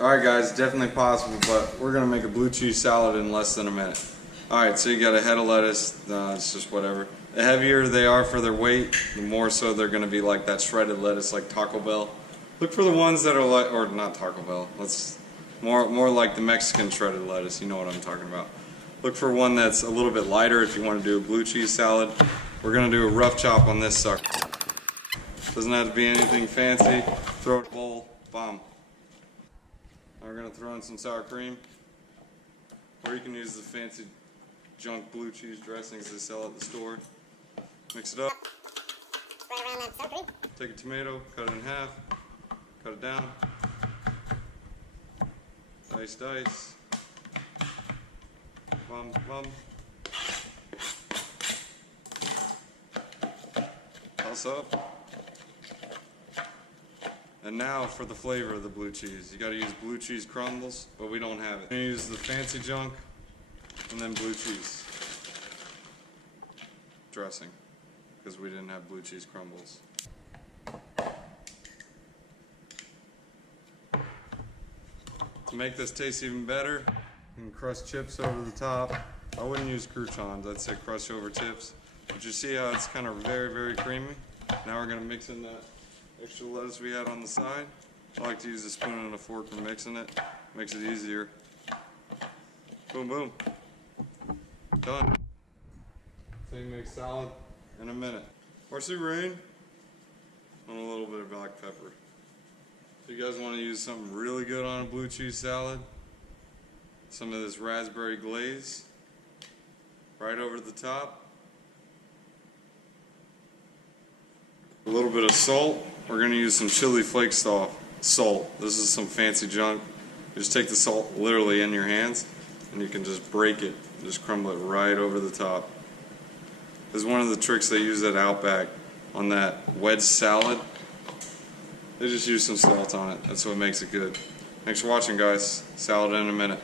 Alright guys, definitely possible, but we're going to make a blue cheese salad in less than a minute. Alright, so you got a head of lettuce, it's just whatever. The heavier they are for their weight, the more so they're going to be like that shredded lettuce like Taco Bell. Look for the ones that are like, or not Taco Bell, more like the Mexican shredded lettuce, you know what I'm talking about. Look for one that's a little bit lighter if you want to do a blue cheese salad. We're going to do a rough chop on this sucker. Doesn't have to be anything fancy. Throw it in a bowl, bomb. Now we're going to throw in some sour cream. Or you can use the fancy junk blue cheese dressings they sell at the store. Mix it up. Take a tomato, cut it in half, cut it down. Dice, dice. Bum, bum. Toss up. And now for the flavor of the blue cheese. You gotta use blue cheese crumbles, but we don't have it. We're gonna use the fancy junk and then blue cheese dressing because we didn't have blue cheese crumbles. To make this taste even better, you can crush chips over the top. I wouldn't use croutons, I'd say crush over chips. But you see how it's kind of very, very creamy? Now we're gonna mix in that extra lettuce we had on the side. I like to use a spoon and a fork when mixing it. Makes it easier. Boom, boom. Done. So you make salad in a minute. Horsey rain and a little bit of black pepper. If you guys want to use something really good on a blue cheese salad, some of this raspberry glaze right over the top. A little bit of salt. We're going to use some chili flake salt. This is some fancy junk. You just take the salt literally in your hands and you can just break it, just crumble it right over the top. This is one of the tricks they use at Outback on that wedge salad. They just use some salt on it. That's what makes it good. Thanks for watching, guys. Salad in a minute.